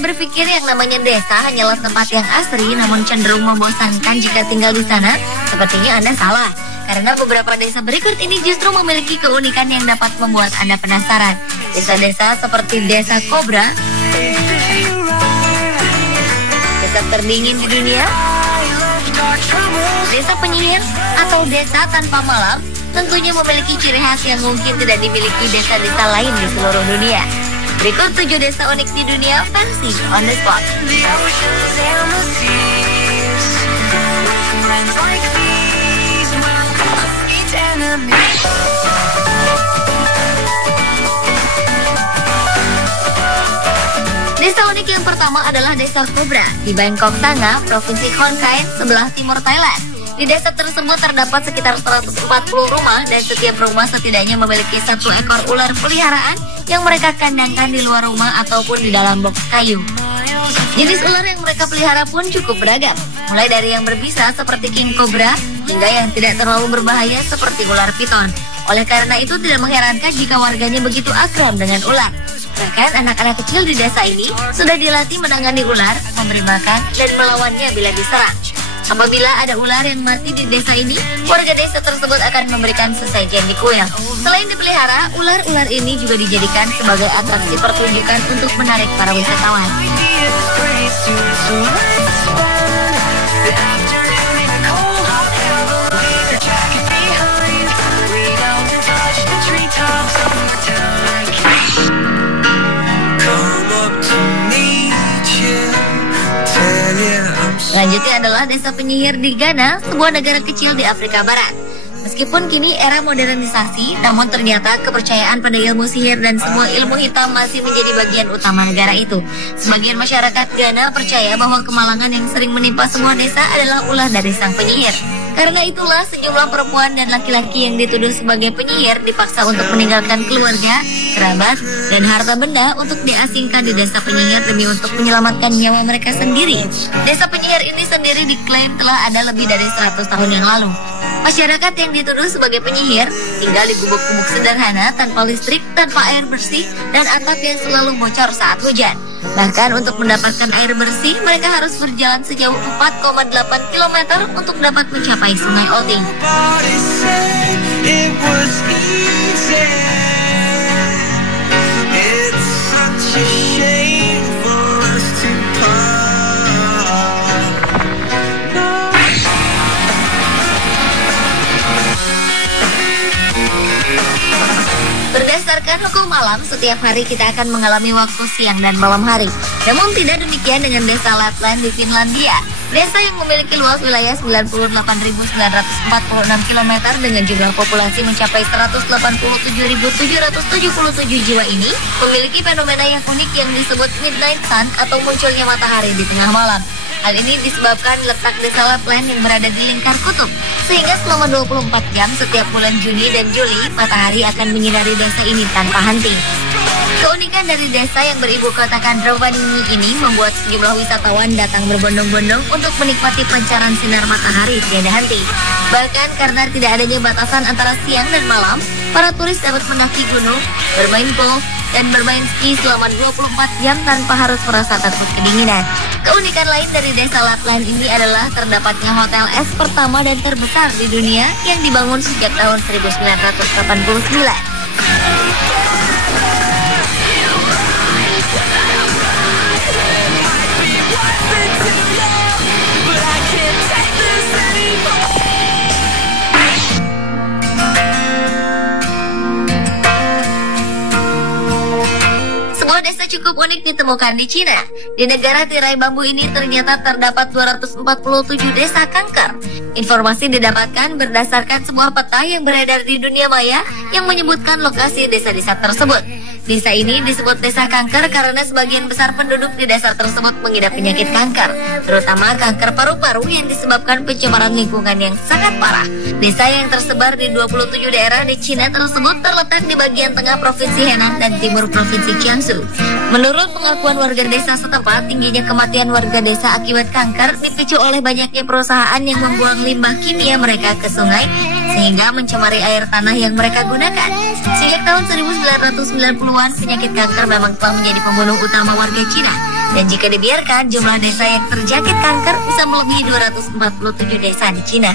berpikir yang namanya desa hanyalah tempat yang asri namun cenderung membosankan jika tinggal di sana, sepertinya Anda salah. Karena beberapa desa berikut ini justru memiliki keunikan yang dapat membuat Anda penasaran. Desa-desa seperti Desa Kobra, desa terdingin di dunia, desa penyihir, atau desa tanpa malam, tentunya memiliki ciri khas yang mungkin tidak dimiliki desa-desa lain di seluruh dunia. Berikut 7 desa unik di dunia versi On The Spot. Desa unik yang pertama adalah Desa Kobra di Bangkok Tanga, Provinsi Khon Kaen, sebelah timur Thailand. Di desa tersebut terdapat sekitar 140 rumah dan setiap rumah setidaknya memiliki 1 ekor ular peliharaan yang mereka kandangkan di luar rumah ataupun di dalam box kayu. Jenis ular yang mereka pelihara pun cukup beragam, mulai dari yang berbisa seperti king cobra hingga yang tidak terlalu berbahaya seperti ular piton. Oleh karena itu tidak mengherankan jika warganya begitu akrab dengan ular. Bahkan anak-anak kecil di desa ini sudah dilatih menangani ular, memberi makan, dan melawannya bila diserang. Apabila ada ular yang mati di desa ini, warga desa tersebut akan memberikan sesajen di kuil. Selain dipelihara, ular-ular ini juga dijadikan sebagai atraksi pertunjukan untuk menarik para wisatawan. Selanjutnya adalah Desa Penyihir di Ghana, sebuah negara kecil di Afrika Barat. Meskipun kini era modernisasi, namun ternyata kepercayaan pada ilmu sihir dan semua ilmu hitam masih menjadi bagian utama negara itu. Sebagian masyarakat Ghana percaya bahwa kemalangan yang sering menimpa semua desa adalah ulah dari sang penyihir. Karena itulah sejumlah perempuan dan laki-laki yang dituduh sebagai penyihir dipaksa untuk meninggalkan keluarga, kerabat, dan harta benda untuk diasingkan di desa penyihir demi untuk menyelamatkan nyawa mereka sendiri. Desa penyihir ini sendiri diklaim telah ada lebih dari 100 tahun yang lalu. Masyarakat yang dituduh sebagai penyihir tinggal di gubuk-gubuk sederhana tanpa listrik, tanpa air bersih, dan atap yang selalu bocor saat hujan. Bahkan untuk mendapatkan air bersih, mereka harus berjalan sejauh 4,8 km untuk dapat mencapai Sungai Oting. Berdasarkan hukum malam, setiap hari kita akan mengalami waktu siang dan malam hari. Namun tidak demikian dengan Desa Lapland di Finlandia. Desa yang memiliki luas wilayah 98.946 km dengan jumlah populasi mencapai 187.777 jiwa ini memiliki fenomena yang unik yang disebut midnight sun atau munculnya matahari di tengah malam. Hal ini disebabkan letak Desa Lapland yang berada di lingkar kutub, sehingga selama 24 jam setiap bulan Juni dan Juli, matahari akan menyinari desa ini tanpa henti. Keunikan dari desa yang beribu kotakan Rovaniemi ini membuat sejumlah wisatawan datang berbondong-bondong untuk menikmati pancaran sinar matahari tiada henti. Bahkan karena tidak adanya batasan antara siang dan malam, para turis dapat mendaki gunung, bermain golf, dan bermain ski selama 24 jam tanpa harus merasa takut kedinginan. Keunikan lain dari Desa Lapland ini adalah terdapatnya hotel es pertama dan terbesar di dunia yang dibangun sejak tahun 1989. Desa cukup unik ditemukan di Cina. Di negara tirai bambu ini ternyata terdapat 247 desa kanker. Informasi didapatkan berdasarkan sebuah peta yang beredar di dunia maya yang menyebutkan lokasi desa-desa tersebut. Desa ini disebut desa kanker karena sebagian besar penduduk di desa tersebut mengidap penyakit kanker, terutama kanker paru-paru yang disebabkan pencemaran lingkungan yang sangat parah. Desa yang tersebar di 27 daerah di Cina tersebut terletak di bagian tengah Provinsi Henan dan timur Provinsi Jiangsu. Menurut pengakuan warga desa setempat, tingginya kematian warga desa akibat kanker dipicu oleh banyaknya perusahaan yang membuang limbah kimia mereka ke sungai sehingga mencemari air tanah yang mereka gunakan. Sejak tahun 1990-an, penyakit kanker memang telah menjadi pembunuh utama warga Cina. Dan jika dibiarkan, jumlah desa yang terjangkit kanker bisa melebihi 247 desa di Cina.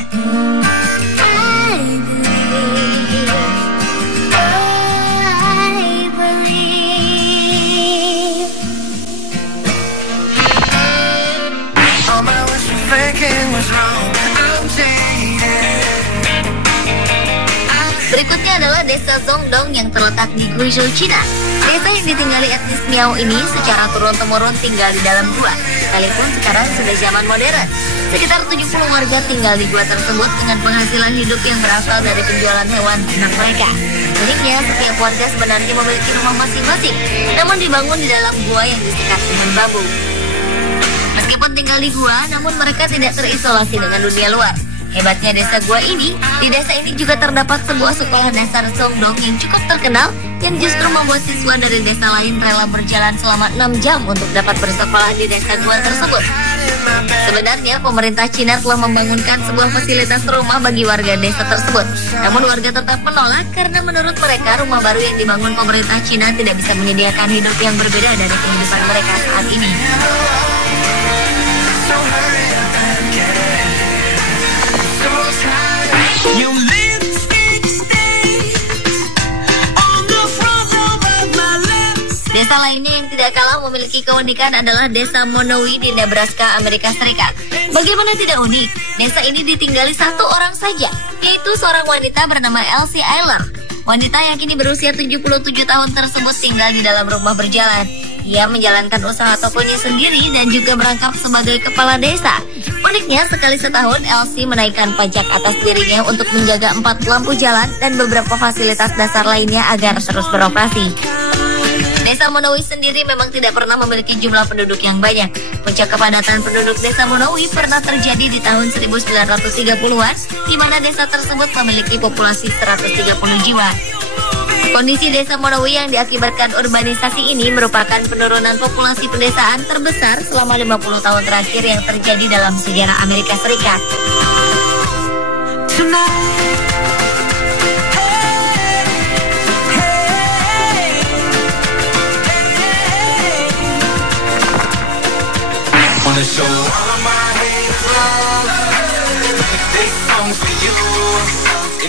Berikutnya adalah desa Zongdong yang terletak di Guizhou, Cina. Desa yang ditinggali etnis Miao ini secara turun-temurun tinggal di dalam gua, sekalipun sekarang sudah zaman modern. Sekitar 70 warga tinggal di gua tersebut dengan penghasilan hidup yang berasal dari penjualan hewan ternak mereka. Uniknya, setiap warga sebenarnya memiliki rumah masing-masing, namun dibangun di dalam gua yang disekat dengan bambu. Meskipun tinggal di gua, namun mereka tidak terisolasi dengan dunia luar. Hebatnya desa gua ini, di desa ini juga terdapat sebuah sekolah dasar Zongdong yang cukup terkenal, yang justru membuat siswa dari desa lain rela berjalan selama 6 jam untuk dapat bersekolah di desa gua tersebut. Sebenarnya, pemerintah Cina telah membangunkan sebuah fasilitas rumah bagi warga desa tersebut. Namun warga tetap menolak karena menurut mereka rumah baru yang dibangun pemerintah Cina tidak bisa menyediakan hidup yang berbeda dari kehidupan mereka saat ini. Desa lainnya yang tidak kalah memiliki keunikan adalah desa Monowi di Nebraska, Amerika Serikat. Bagaimana tidak unik? Desa ini ditinggali satu orang saja, yaitu seorang wanita bernama Elsie Eiler. Wanita yang kini berusia 77 tahun tersebut tinggal di dalam rumah berjalan. Ia menjalankan usaha tokonya sendiri dan juga merangkap sebagai kepala desa. Uniknya, sekali setahun Elsie menaikkan pajak atas dirinya untuk menjaga 4 lampu jalan dan beberapa fasilitas dasar lainnya agar terus beroperasi. Desa Monowi sendiri memang tidak pernah memiliki jumlah penduduk yang banyak. Puncak kepadatan penduduk desa Monowi pernah terjadi di tahun 1930-an, di mana desa tersebut memiliki populasi 130 jiwa. Kondisi desa Monowi yang diakibatkan urbanisasi ini merupakan penurunan populasi pedesaan terbesar selama 50 tahun terakhir yang terjadi dalam sejarah Amerika Serikat.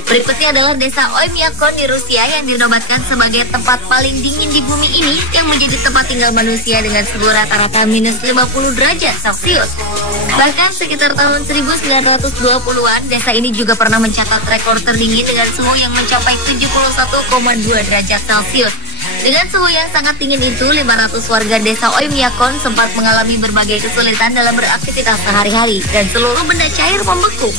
Berikutnya adalah desa Oymyakon di Rusia yang dinobatkan sebagai tempat paling dingin di bumi ini, yang menjadi tempat tinggal manusia dengan suhu rata-rata minus 50 derajat Celcius. Bahkan sekitar tahun 1920-an, desa ini juga pernah mencatat rekor terdingin dengan suhu yang mencapai 71,2 derajat Celcius. Dengan suhu yang sangat dingin itu, 500 warga desa Oymyakon sempat mengalami berbagai kesulitan dalam beraktivitas sehari-hari dan seluruh benda cair membeku.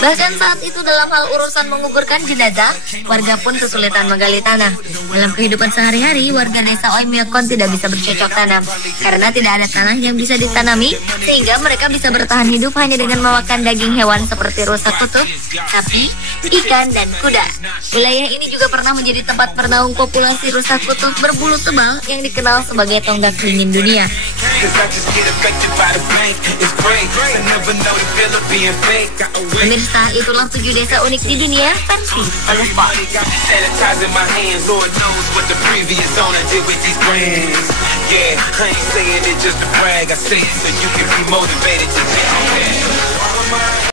Bahkan saat itu dalam hal urusan menguburkan jenazah, warga pun kesulitan menggali tanah. Dalam kehidupan sehari-hari, warga desa Oymyakon tidak bisa bercocok tanam karena tidak ada tanah yang bisa ditanami, sehingga mereka bisa bertahan hidup hanya dengan memakan daging hewan seperti rusa kutub, sapi, ikan, dan kuda. Wilayah ini juga pernah menjadi tempat bernaung populasi rusa kutub berbulu tebal yang dikenal sebagai tonggak dingin dunia. Pemirsa, itulah 7 desa unik di dunia versi Olespot.